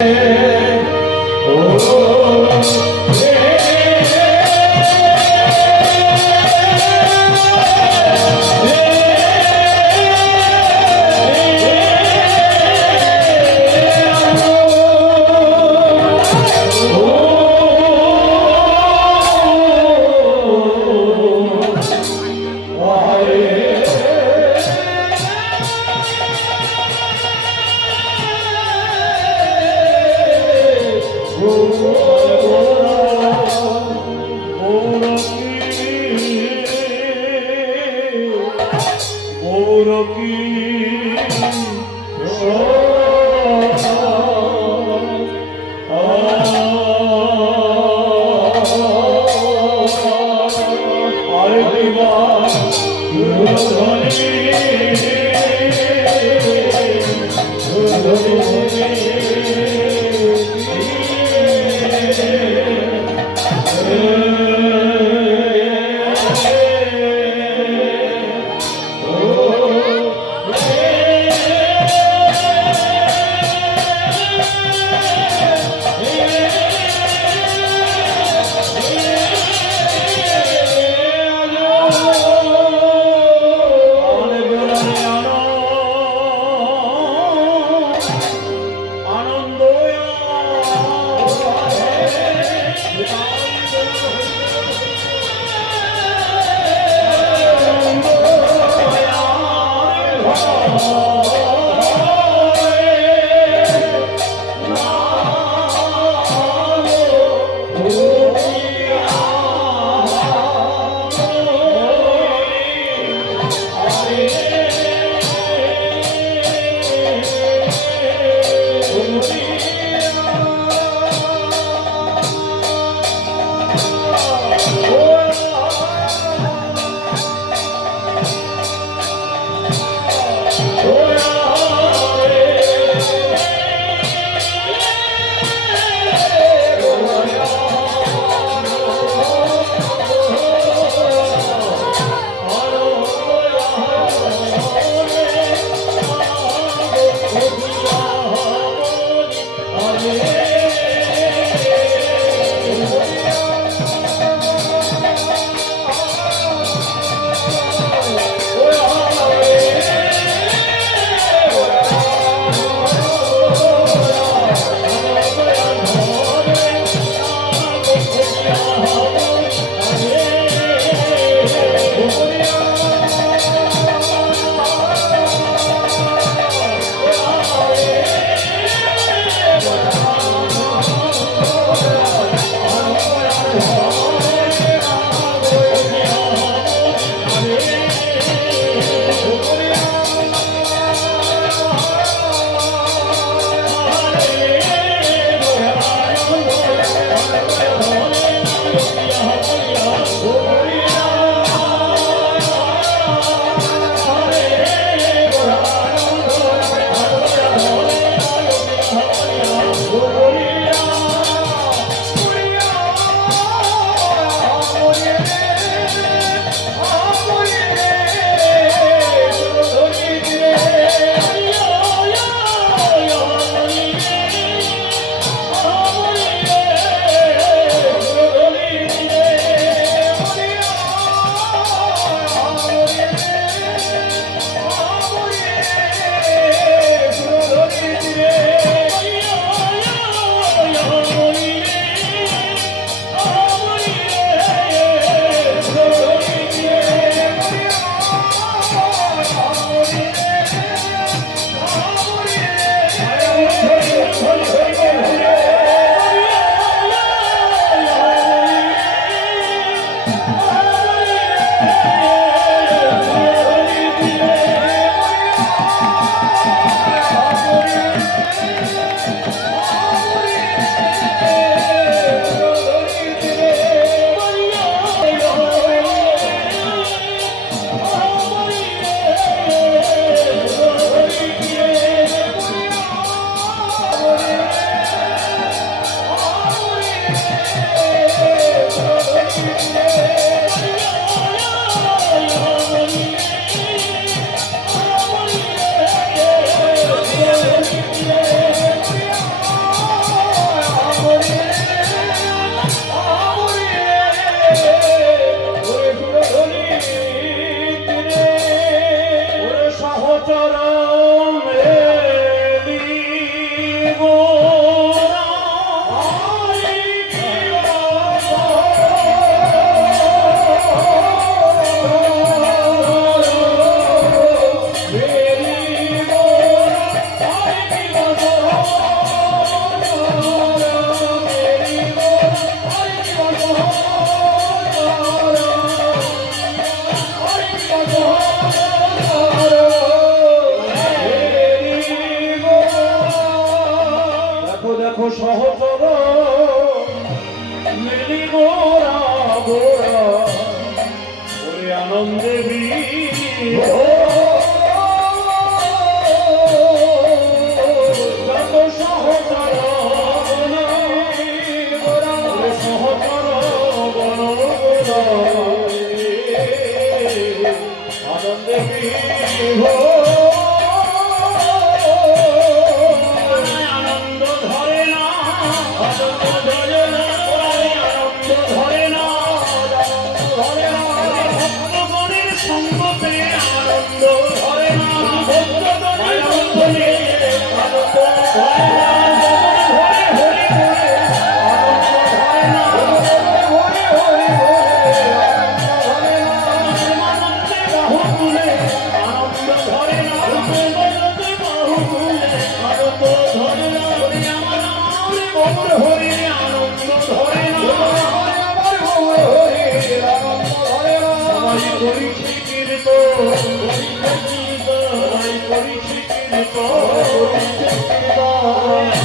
Oh দেখো সহচর মিলি গোরা গোরা ওরে আনন্দে সহচর সহচর গণ আনন্দে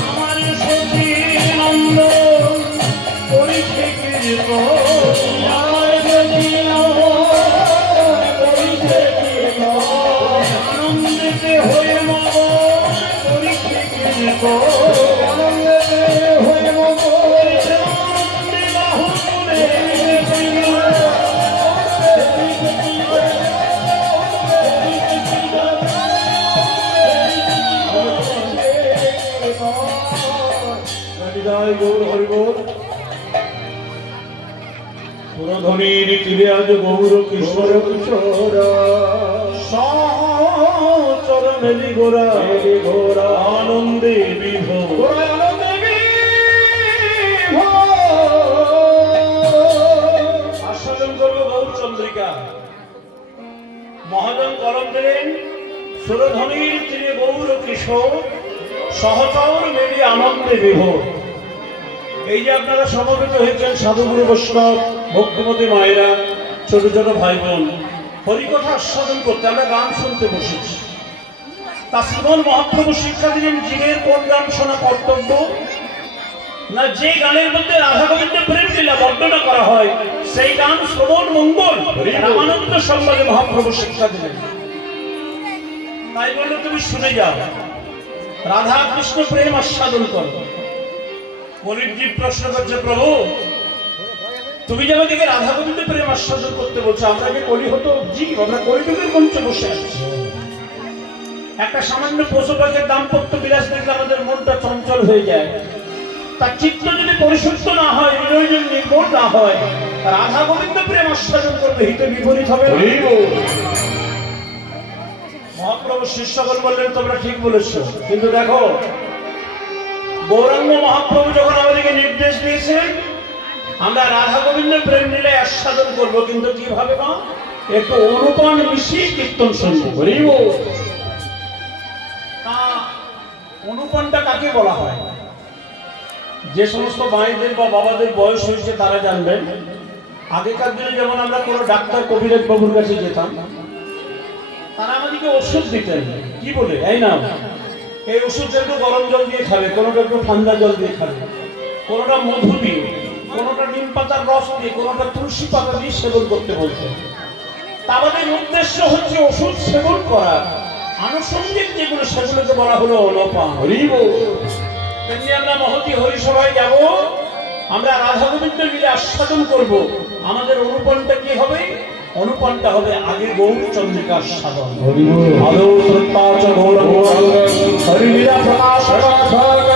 আমার সখী নন্দ পরিচিত আনন্দিতে হয়ে মগ পরিচিত আনন্দিতে হয়ে মগ পুরধনীর তীরে আজ গৌর কিশোর কিশোর সচর মেলি গোরা ঘোরা আনন্দে বিভোর আস্বাদন করব গৌরচন্দ্রিকা মহাজন কলম দিলেন সুরধনীর তীরে গৌর কিশোর সহচর মেলি আনন্দে বিভোর। এই যে আপনারা সমবেত হয়েছেন সাধুগুরু বৈষ্ণব ভক্তিমতী মায়েরা ছোট ছোট ভাই বোন হরিকথা আস্বাদন করতে আমরা গান শুনতে বসেছি। তা শ্রীমন মহাপ্রভু শিক্ষা দিলেন জীবের কোন গান শোনা কর্তব্য না যে গানের মধ্যে রাধা গোবিন্দের প্রেম লীলা বর্ণনা করা হয় সেই গান শ্রবণ মঙ্গল রামানন্দ সম্বন্ধে মহাপ্রভু শিক্ষা দিলেন। তাই বললে তুমি শুনে যাও রাধা কৃষ্ণ প্রেম আস্বাদন করো। গরিবজীব প্রশ্ন করছে প্রভু তুমি যে আমাদেরকে রাধা গোবিন্দের প্রেম আস্বাদন করতে বলছো আমরা কি কলি হতো জীব আমরা কলিযুগের মঞ্চে বসে আছি। একটা সামান্য পশু পাখির দাম্পত্য বিলাস দেখলে আমাদের মনটা চঞ্চল হয়ে যায়। তার চিত্ত যদি পরিশুদ্ধ না হয় হৃদয় যদি নির্মল না হয় রাধা গোবিন্দ প্রেম আস্বাদন করবে হিতে বিপরীত হবে। মহাপ্রভু শিষ্যগণ বললেন তোমরা ঠিক বলেছো কিন্তু দেখো গৌরাঙ্গ মহাপ্রভু যখন আমাদেরকে নির্দেশ দিয়েছেন আমরা রাধা গোবিন্দের প্রেম লীলা আস্বাদন করবো কিন্তু কিভাবে মা একটু অনুপান মিশিয়ে কীর্তন শুনবো। অনুপানটা কাকে বলা হয় যে সমস্ত মায়েদের বা বাবাদের বয়স হয়েছে তারা জানবেন। আগেকার দিনে যেমন আমরা কোনো ডাক্তার কবিরাজ বাবুর কাছে যেতাম তারা আমাদেরকে ওষুধ দিতেন কি বলে এই না এই ওষুধটা একটু গরম জল দিয়ে খাবে কোনোটা একটু ঠান্ডা জল দিয়ে খাবে কোনোটা মধু দিয়ে কোনোটা নিম পাতার রস দিয়ে কোনোটা তুলসী পাতা দিয়ে সেবন করতে বলতেন। তা আমাদের উদ্দেশ্য হচ্ছে ওষুধ সেবন করা আনুষঙ্গিক যেগুলো সেগুলোকে বলা হলো অনুপান। তেমনি আমরা মহতি হরিসভায় যাব আমরা রাধা গোবিন্দের লীলা আস্বাদন করব আমাদের অনুপানটা কি হবে অনুপানটা হবে আগে গৌরচন্দ্রিকার সাধন। আলো শ্রদ্ধা চ গৌর হরি লীলা প্রকাশ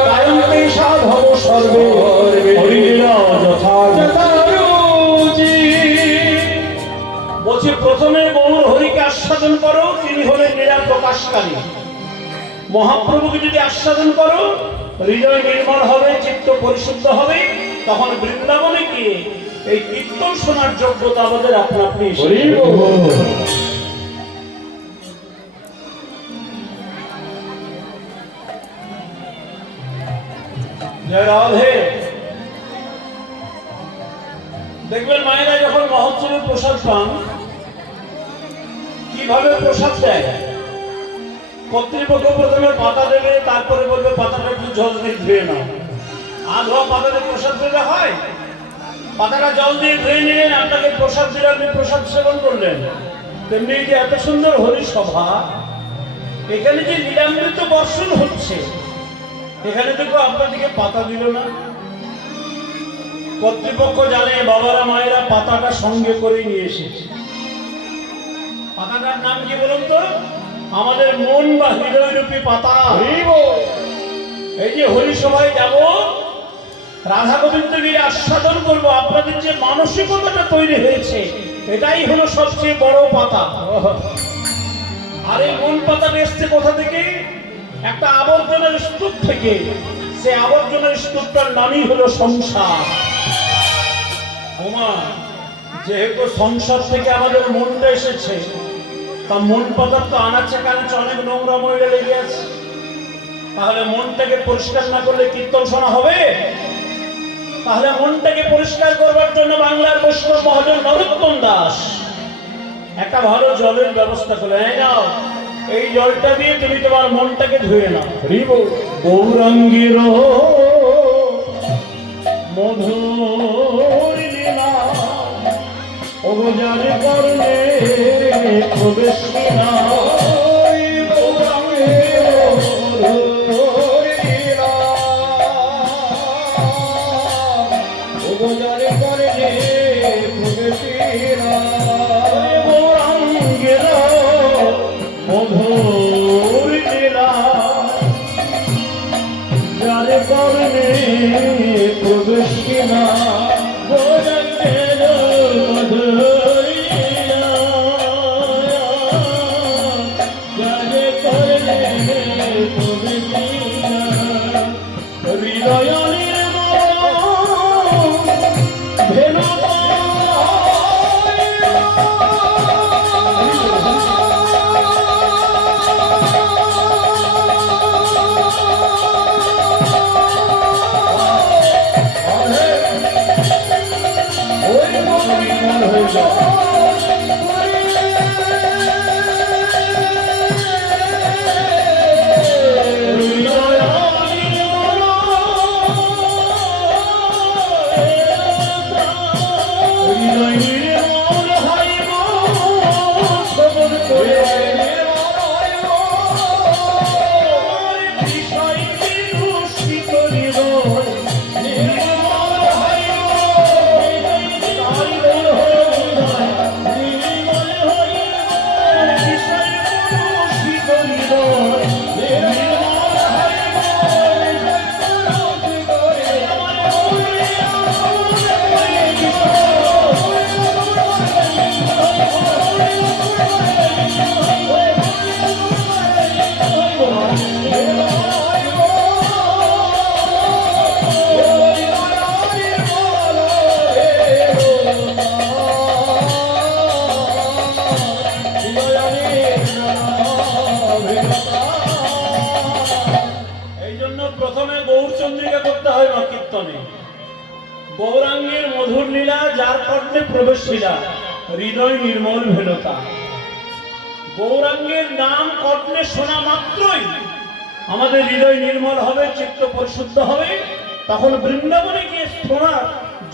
গায়ন্তে সাধব সর্বে হরি লীলা যথারুচি। বলছি প্রথমে গৌর হরিকে আস্বাদন করো তিনি হলেন লীলা প্রকাশকারী। মহাপ্রভুকে যদি আস্বাদন করো হৃদয় নির্মল হবে চিত্ত পরিশুদ্ধ হবে তখন বৃন্দাবনে গিয়ে এই কীর্তন শোনার যোগ্যতা আমাদের আপনা আপনি রাধে। দেখবেন মায়েরা যখন মহোৎসবের প্রসাদ পান কিভাবে প্রসাদ দেয় কর্তৃপক্ষ প্রথমে পাতা দেবে তারপরে বলবে পাতাটা একটু জল দিয়ে ধুয়ে নাও আধোয়া পাতাতে প্রসাদ দিলে হয়? পাতাটা জল দিয়ে ধুয়ে নিলেন, আপনাকে প্রসাদ দিলে আপনি প্রসাদ সেবন করলেন। তেমনি এই যে এত সুন্দর হরি সভা, এখানে যে লীলামৃত বর্ষণ হচ্ছে, এখানে তো আপনাদেরকে পাতা দিল না। কর্তৃপক্ষ জানে বাবারা মায়েরা পাতাটা সঙ্গে করে নিয়ে এসেছে। পাতাটার নাম কি বলুন তো? আমাদের মন বা হৃদয় রূপী পাতা। এই যে হরি সভায় যাব, রাধা গোবিন্দকে আস্বাদন করবো, আপনাদের যে মানসিকতাটা তৈরি হয়েছে এটাই হলো সবচেয়ে বড় পাতা। আর এই মন পাতাটা এসছে কোথা থেকে? একটা আবর্জনার স্তূপ থেকে। সে আবর্জনার স্তূপটার নামই হলো সংসার। ওমা, যেহেতু সংসার থেকে আমাদের মনটা এসেছে, তা মন পাতার তো আনাচে কানাচে অনেক নোংরা ময়লা লেগে আছে। তাহলে মনটাকে পরিষ্কার না করলে কীর্তন শোনা হবে? তাহলে মনটাকে পরিষ্কার করবার জন্য বাংলার বৈষ্ণব মহাজন নরোত্তম দাস একটা ভালো জলের ব্যবস্থা করে, নাও এই জলটা দিয়ে তুমি তোমার মনটাকে ধুয়ে নাও। গৌরাঙ্গীর মধুর লীলা অবজারে করলে প্রবেশ কিনা। মধুর লীলা যারে করলে প্রবেশ কিনা। মধুর লীলা যারে করলে প্রবেশ কিনা। হৃদয় গৌরাঙ্গের মধুর লীলা যার কর্ণে প্রবেশ লীলা হৃদয় নির্মল ভেলতা। গৌরাঙ্গের নাম কর্ণে শোনা মাত্রই আমাদের হৃদয় নির্মল হবে, চিত্ত পরিশুদ্ধ হবে। তখন বৃন্দাবনে গিয়ে শোনার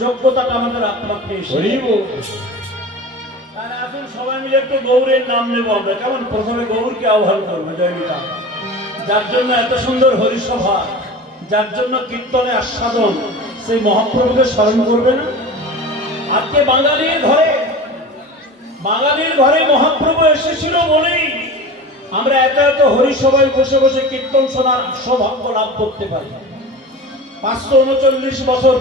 যোগ্যতাটা আমাদের আপনাকে এখন সবাই মিলে একটু গৌরের নাম নেবো আমরা। কেমন? প্রথমে গৌরকে আহ্বান করবো, জয়মিতা, যার জন্য এত সুন্দর হরিসভা, যার জন্য কীর্তনে আস্বাদন, সেই মহাপ্রভুকে স্মরণ করবে না? আজকে বাঙালির ঘরে মহাপ্রভু এসেছিল বলেই আমরা এত এত হরিসভায় বসে বসে কীর্তন শোনার সৌভাগ্য লাভ করতে পারি। 539 বছর